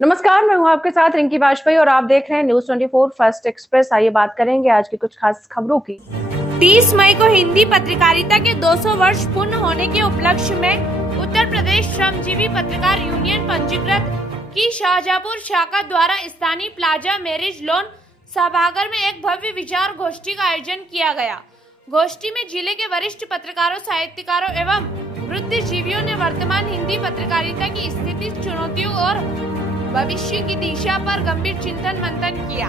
नमस्कार, मैं हूं आपके साथ रिंकी वाजपेयी और आप देख रहे हैं न्यूज 24 फर्स्ट एक्सप्रेस। आइए बात करेंगे आज की कुछ खास खबरों की। 30 मई को हिंदी पत्रकारिता के 200 वर्ष पूर्ण होने के उपलक्ष्य में उत्तर प्रदेश श्रमजीवी पत्रकार यूनियन पंजीकृत की शाहजहांपुर शाखा द्वारा स्थानीय प्लाजा मैरिज लॉन सभागार में एक भव्य विचार गोष्ठी का आयोजन किया गया। गोष्ठी में जिले के वरिष्ठ पत्रकारों, साहित्यकारों एवं बुद्धिजीवियों ने वर्तमान हिंदी पत्रकारिता की स्थिति, चुनौतियों और भविष्य की दिशा पर गंभीर चिंतन मंथन किया।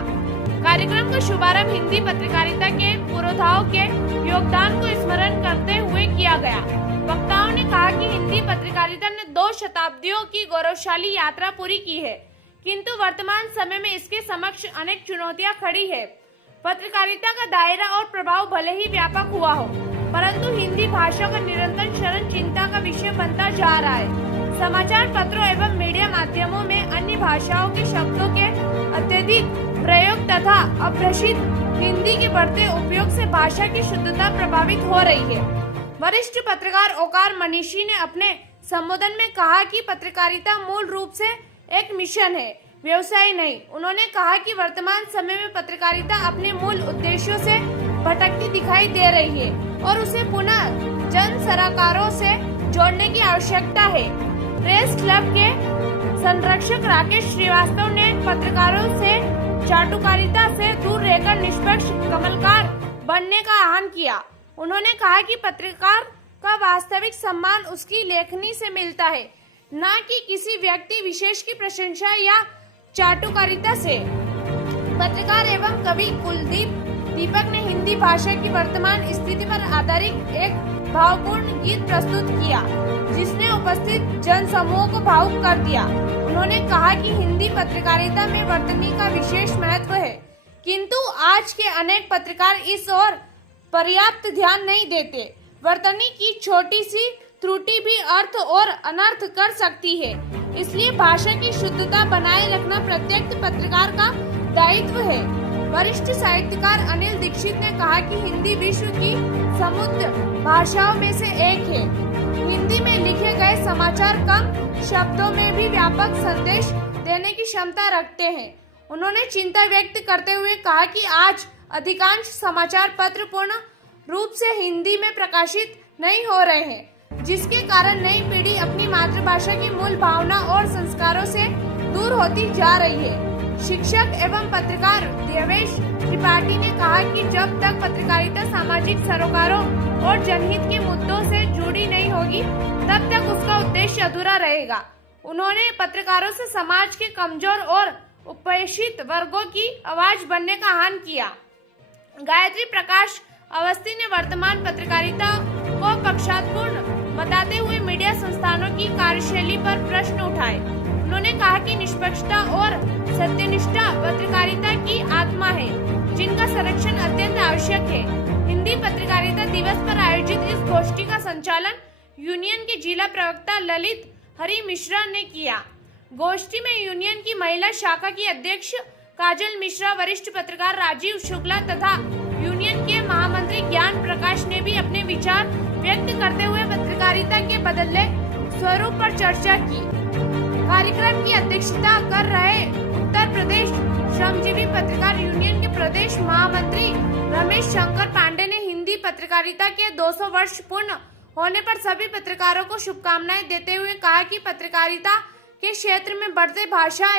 कार्यक्रम का शुभारंभ हिंदी पत्रकारिता के पुरोधाओं के योगदान को स्मरण करते हुए किया गया। वक्ताओं ने कहा कि हिंदी पत्रकारिता ने 2 शताब्दियों की गौरवशाली यात्रा पूरी की है, किंतु वर्तमान समय में इसके समक्ष अनेक चुनौतियां खड़ी है। पत्रकारिता का दायरा और प्रभाव भले ही व्यापक हुआ हो, परंतु हिंदी भाषा का निरंतर शरण चिंता का विषय बनता जा रहा है। समाचार पत्रों एवं मीडिया माध्यमों में अन्य भाषाओं के शब्दों के अत्यधिक प्रयोग तथा अप्रशित हिंदी के बढ़ते उपयोग से भाषा की शुद्धता प्रभावित हो रही है। वरिष्ठ पत्रकार ओकार मनीषी ने अपने संबोधन में कहा कि पत्रकारिता मूल रूप से एक मिशन है, व्यवसाय नहीं। उन्होंने कहा कि वर्तमान समय में पत्रकारिता अपने मूल उद्देश्यों से भटकती दिखाई दे रही है और उसे पुनः जन सरोकारों से जोड़ने की आवश्यकता है। प्रेस क्लब के संरक्षक राकेश श्रीवास्तव ने पत्रकारों से चाटुकारिता से दूर रहकर निष्पक्ष कमलकार बनने का आह्वान किया। उन्होंने कहा कि पत्रकार का वास्तविक सम्मान उसकी लेखनी से मिलता है, न कि किसी व्यक्ति विशेष की प्रशंसा या चाटुकारिता से। पत्रकार एवं कवि कुलदीप दीपक ने हिंदी भाषा की वर्तमान स्थिति पर आधारित एक भावपूर्ण गीत प्रस्तुत किया, जिसने उपस्थित जन समूह को भावुक कर दिया। उन्होंने कहा कि हिंदी पत्रकारिता में वर्तनी का विशेष महत्व है, किंतु आज के अनेक पत्रकार इस ओर पर्याप्त ध्यान नहीं देते। वर्तनी की छोटी सी त्रुटि भी अर्थ और अनर्थ कर सकती है, इसलिए भाषा की शुद्धता बनाए रखना प्रत्येक पत्रकार का दायित्व है। वरिष्ठ साहित्यकार अनिल दीक्षित ने कहा कि हिंदी विश्व की समुद्ध भाषाओं में से एक है। हिंदी में लिखे गए समाचार कम शब्दों में भी व्यापक संदेश देने की क्षमता रखते हैं। उन्होंने चिंता व्यक्त करते हुए कहा कि आज अधिकांश समाचार पत्र पूर्ण रूप से हिंदी में प्रकाशित नहीं हो रहे हैं, जिसके कारण नई पीढ़ी अपनी मातृभाषा की मूल भावना और संस्कारों से दूर होती जा रही है। शिक्षक एवं पत्रकार देवेश त्रिपाठी ने कहा कि जब तक पत्रकारिता सामाजिक सरोकारों और जनहित के मुद्दों से जुड़ी नहीं होगी, तब तक उसका उद्देश्य अधूरा रहेगा। उन्होंने पत्रकारों से समाज के कमजोर और उपेक्षित वर्गों की आवाज बनने का आह्वान किया। गायत्री प्रकाश अवस्थी ने वर्तमान पत्रकारिता को पक्षपातपूर्ण बताते हुए मीडिया संस्थानों की कार्यशैली पर प्रश्न उठाए। उन्होंने कहा कि निष्पक्षता और सत्यनिष्ठा पत्रकारिता की आत्मा है, जिनका संरक्षण अत्यंत आवश्यक है। हिंदी पत्रकारिता दिवस पर आयोजित इस गोष्ठी का संचालन यूनियन के जिला प्रवक्ता ललित हरि मिश्रा ने किया। गोष्ठी में यूनियन की महिला शाखा की अध्यक्ष काजल मिश्रा, वरिष्ठ पत्रकार राजीव शुक्ला तथा यूनियन के महामंत्री ज्ञान प्रकाश ने भी अपने विचार व्यक्त करते हुए पत्रकारिता के बदले स्वरूप पर चर्चा की। कार्यक्रम की अध्यक्षता कर रहे उत्तर प्रदेश श्रमजीवी पत्रकार यूनियन के प्रदेश महामंत्री रमेश शंकर पांडे ने हिंदी पत्रकारिता के 200 वर्ष पूर्ण होने पर सभी पत्रकारों को शुभकामनाएं देते हुए कहा कि पत्रकारिता के क्षेत्र में बढ़ते भाषा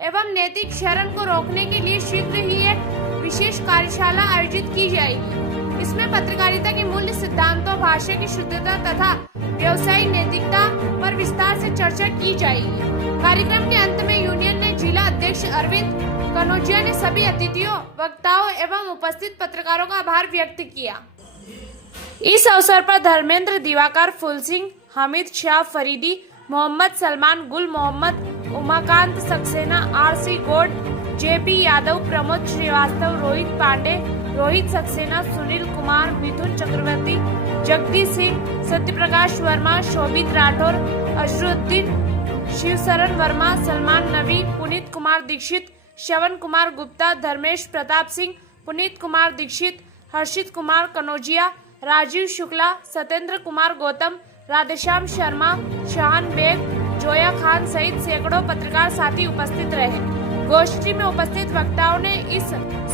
एवं नैतिक शरण को रोकने के लिए शीघ्र ही एक विशेष कार्यशाला आयोजित की जाएगी। इसमें पत्रकारिता के मूल्य सिद्धांतों, भाषा की शुद्धता तथा व्यवसायिक नैतिकता पर विस्तार से चर्चा की जाएगी। कार्यक्रम के अंत में यूनियन ने जिला अध्यक्ष अरविंद कनौजिया ने सभी अतिथियों, वक्ताओं एवं उपस्थित पत्रकारों का आभार व्यक्त किया। इस अवसर पर धर्मेंद्र दिवाकर, फूल सिंह, हामिद शाह फरीदी, मोहम्मद सलमान, गुल मोहम्मद, उमाकांत सक्सेना, आरसी गौड़, जेपी यादव, प्रमोद श्रीवास्तव, रोहित पांडे, रोहित सक्सेना, सुनील कुमार, मिथुन चक्रवर्ती, जगदीश सिंह, सत्यप्रकाश वर्मा, शोभित राठौर, अजरुद्दीन, शिवशरण वर्मा, सलमान नबी, पुनीत कुमार दीक्षित, श्रवण कुमार गुप्ता, धर्मेश प्रताप सिंह, पुनीत कुमार दीक्षित, हर्षित कुमार कनौजिया, राजीव शुक्ला, सत्येंद्र कुमार गौतम, राधेश्याम शर्मा, शाहन बेग, जोया खान सहित सैकड़ों पत्रकार साथी उपस्थित रहे। गोष्ठी में उपस्थित वक्ताओं ने इस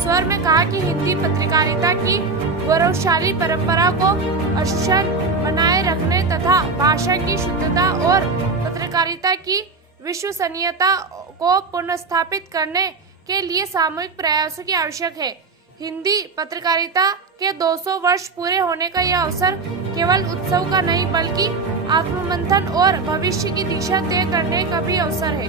स्वर में कहा कि हिंदी पत्रकारिता की गौरवशाली परंपरा को अक्षुण्ण बनाए रखने तथा भाषा की शुद्धता और पत्रकारिता की विश्वसनीयता को पुनर्स्थापित करने के लिए सामूहिक प्रयासों की आवश्यक है। हिंदी पत्रकारिता के 200 वर्ष पूरे होने का यह अवसर केवल उत्सव का नहीं बल्कि आत्ममंथन और भविष्य की दिशा तय करने का भी अवसर है।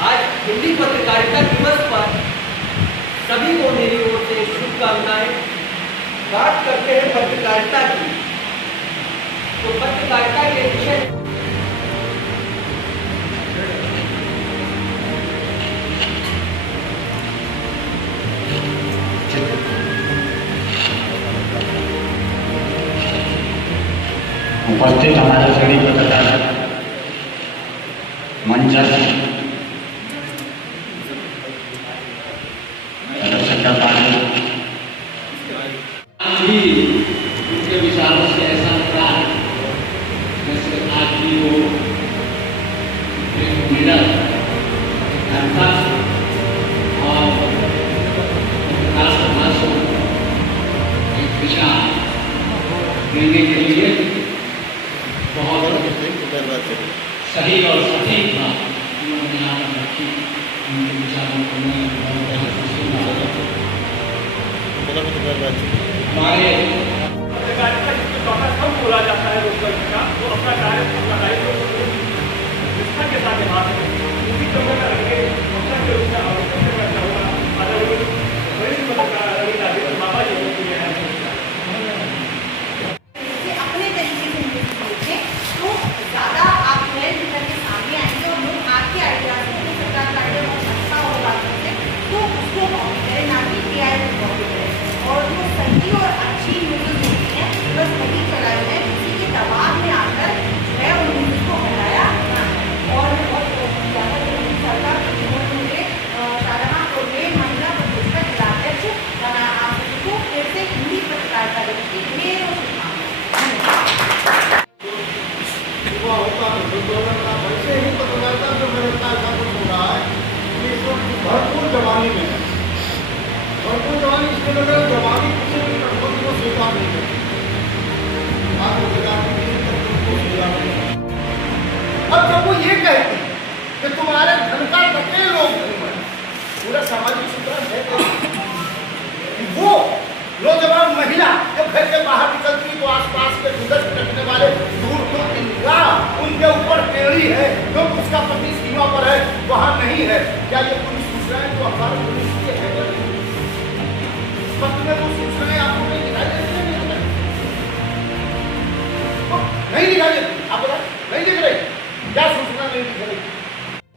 आज हिंदी पत्रकारिता दिवस पर सभी को मेरी ओर से शुभकामनाएं। बात करते हैं पत्रकारिता की, तो पत्रकारिता के विषय उपस्थित हमारे सभी पत्रकार मंच उनके विचारों से ऐसा लगता है जैसे आज भी वो एक लीडर और पत्रकार समाज को एक दिशा देने के लिए बहुत सही और सटीक बात उन्होंने यहाँ पर रखी। उनके विचारों को मैं बहुत खुशी हमारे पत्रकारिता जिसके द्वारा कम बोला जाता है रोजगार का, वो अपना कार्य अपना दायित्व निष्ठा के साथ निभा सके। उसी जगह का रखे अपना के रूप में आवश्यक करता हुआ आदरणीय वरिष्ठ पत्रकार आदरणीय बाबा जी को किया है। अपने तरीके से लिखे तो ज़्यादा आप वेल रिटर्न के सामने आएंगे और लोग आपके आइडियाज को सरकार का आइडिया बहुत अच्छा होगा तो उसको कॉपी करें, ना कि AI को कॉपी करें। और जो सही और अच्छी न्यूज़ होती है बस वही चलाई है, किसी के दबाव में आकर जो है उन न्यूज़ को हटाया ना। और बहुत ज़्यादा जरूरी सरकार मुझे शाहजहांपुर में महिला प्रतिष्ठा जिलाध्यक्ष बना। आप उसको फिर से हिंदी पत्रकारिता दिवस की ढेरों हुआ होता है वैसे ही पत्रकारिता जो मेरे ख्याल हो रहा है कि इस वक्त भरपूर जवानी में है। भरपूर जवानी इसके अंदर जवानी किसी भी कठोरी को स्वीकार नहीं करती। अब जब वो ये कहते हैं कि तुम्हारे धन का बटे लोग पूरा सामाजिक सूत्र है वो नौजवान महिला जब घर के बाहर निकलती तो आसपास के गुजर रखने वाले दूर दूर की निगाह उनके ऊपर टेढ़ी है, क्योंकि उसका पति सीमा पर है, वहां नहीं है। क्या ये पुलिस सूचनाएं जो अखबार पुलिस की है पत्र में वो सूचनाएं आपको नहीं दिखाई देती नहीं दिखाई देती? आप बताएं, नहीं दिख रही? क्या सूचना नहीं दिख रही?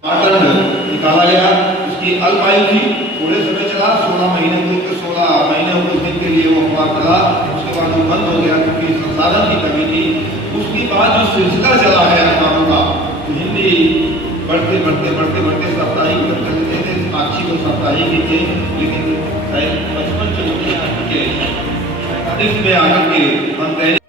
मानदंड निकाला गया, उसकी अल्पायु थी, थोड़े समय चला, 16 महीने उस दिन के लिए वो अखबार चला। उसके बाद वो बंद हो गया क्योंकि संसाधन की कमी थी। उसके बाद जो सिलसिला चला है अखबारों का, हिंदी बढ़ते साप्ताहिक तक चलते थे, साक्षी को साप्ताहिक ही थे, लेकिन 55 में आकर के हम